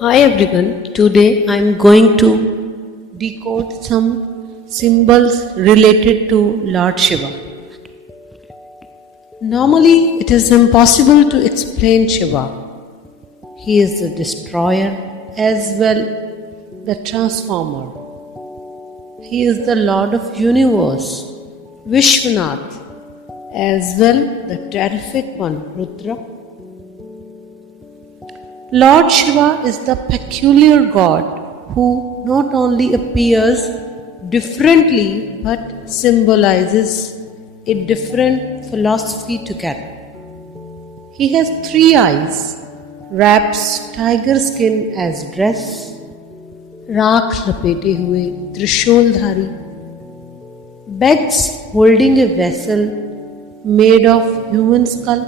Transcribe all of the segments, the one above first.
Hi everyone, today I am going to decode some symbols related to Lord Shiva. Normally it is impossible to explain Shiva. He is the destroyer as well the transformer. He is the Lord of Universe, Vishwanath, as well the terrific one, Rudra. Lord Shiva is the peculiar God who not only appears differently but symbolizes a different philosophy together. He has 3 eyes, wraps tiger skin as dress, राख लपेटे हुए त्रिशूलधारी, begs holding a vessel made of human skull,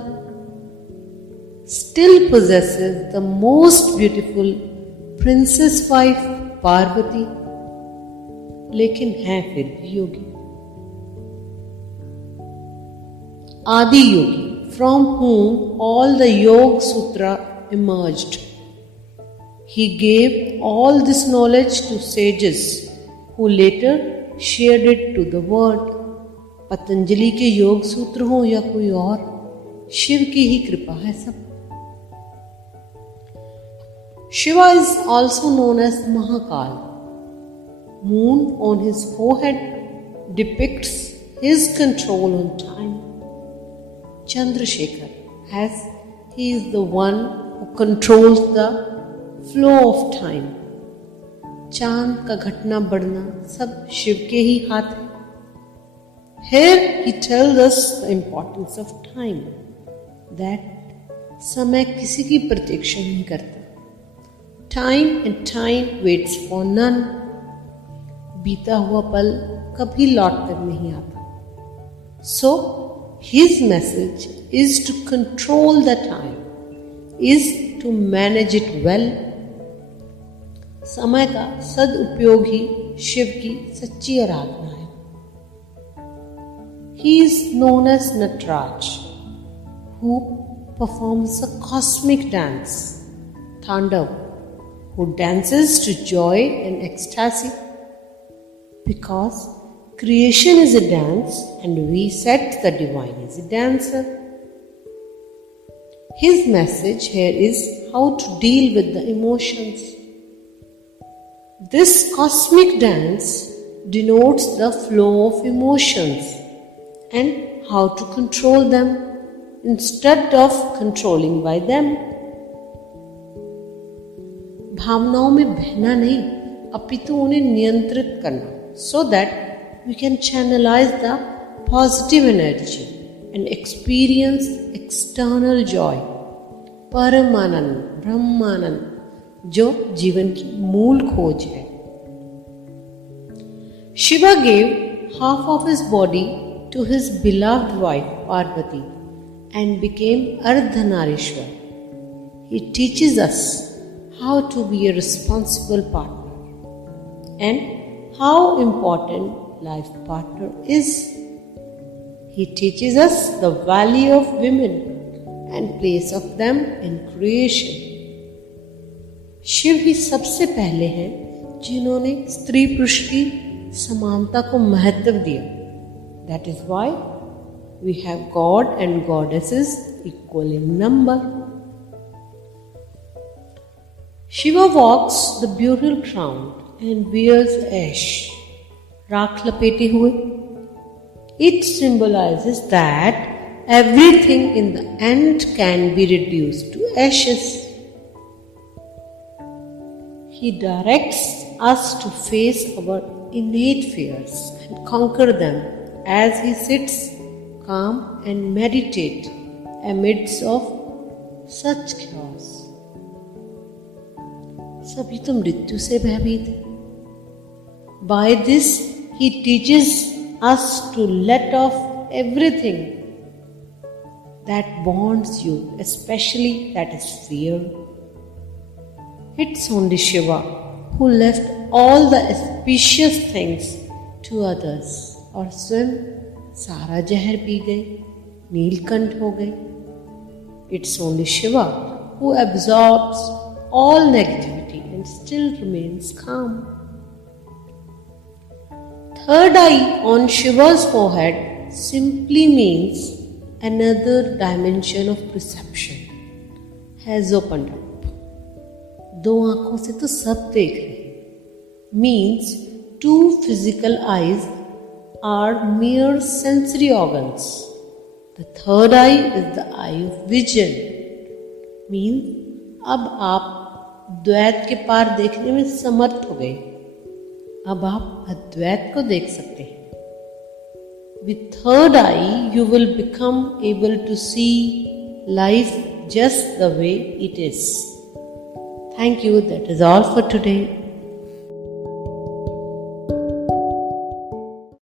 still possesses the most beautiful princess wife Parvati, लेकिन है फिर भी योगी. Adi Yogi, from whom all the Yoga Sutra emerged. He gave all this knowledge to sages who later shared it to the world. Patanjali के योग सूत्र हो या कोई और, शिव की ही कृपा है सब. Shiva is also known as Mahakal. Moon on his forehead depicts his control on time. Chandrasekhar, as he is the one who controls the flow of time. चांद का घटना बढ़ना सब शिव के ही हाथ है. Here he tells us the importance of time, that समय किसी की प्रतीक्षा नहीं करता. Time and time waits for none. बीता हुआ पल कभी लौट कर नहीं आता. So his message is to control the time, is to manage it well. समय का सदुपयोग ही शिव की सच्ची आराधना है. He is known as Nataraj, who performs a cosmic dance, Thandav, who dances to joy and ecstasy. Because creation is a dance and we said the divine is a dancer. His message here is how to deal with the emotions. This cosmic dance denotes the flow of emotions and how to control them instead of controlling by them. भावनाओं में बहना नहीं, अपितु उन्हें नियंत्रित करना, so that we can channelize the positive energy and experience external joy, परमानंद, ब्रह्मानंद, जो जीवन की मूल खोज है. Shiva gave half of his body to his beloved wife Parvati and became Ardhanarishwar. He teaches us how to be a responsible partner and how important life partner is. He teaches us the value of women and place of them in creation. Shiv ही सबसे पहले हैं जिन्होंने स्त्री पुरुष की समानता को महत्व दिया. That is why we have God and goddesses equal in number. Shiva walks the burial ground and wears ash, राख लपेटे हुए. It symbolizes that everything in the end can be reduced to ashes. He directs us to face our innate fears and conquer them as he sits calm and meditate amidst of such chaos. सभी तो मृत्यु से भयभीत है. By this he teaches us to let off everything that bonds you, especially that is fear. It's only Shiva who left all the auspicious things to others और स्वयं सारा जहर पी गए, नीलकंठ हो गए. It's only Shiva who absorbs all negativity still remains calm. Third eye on Shiva's forehead simply means another dimension of perception has opened up. दो आंखों से तो सब देख रहे हैं means two physical eyes are mere sensory organs. The third eye is the eye of vision. means अब आप द्वैत के पार देखने में समर्थ हो गए. अब आप अद्वैत को देख सकते हैं. With third eye, you will become able to see life just the way it is. Thank you. That is all for today.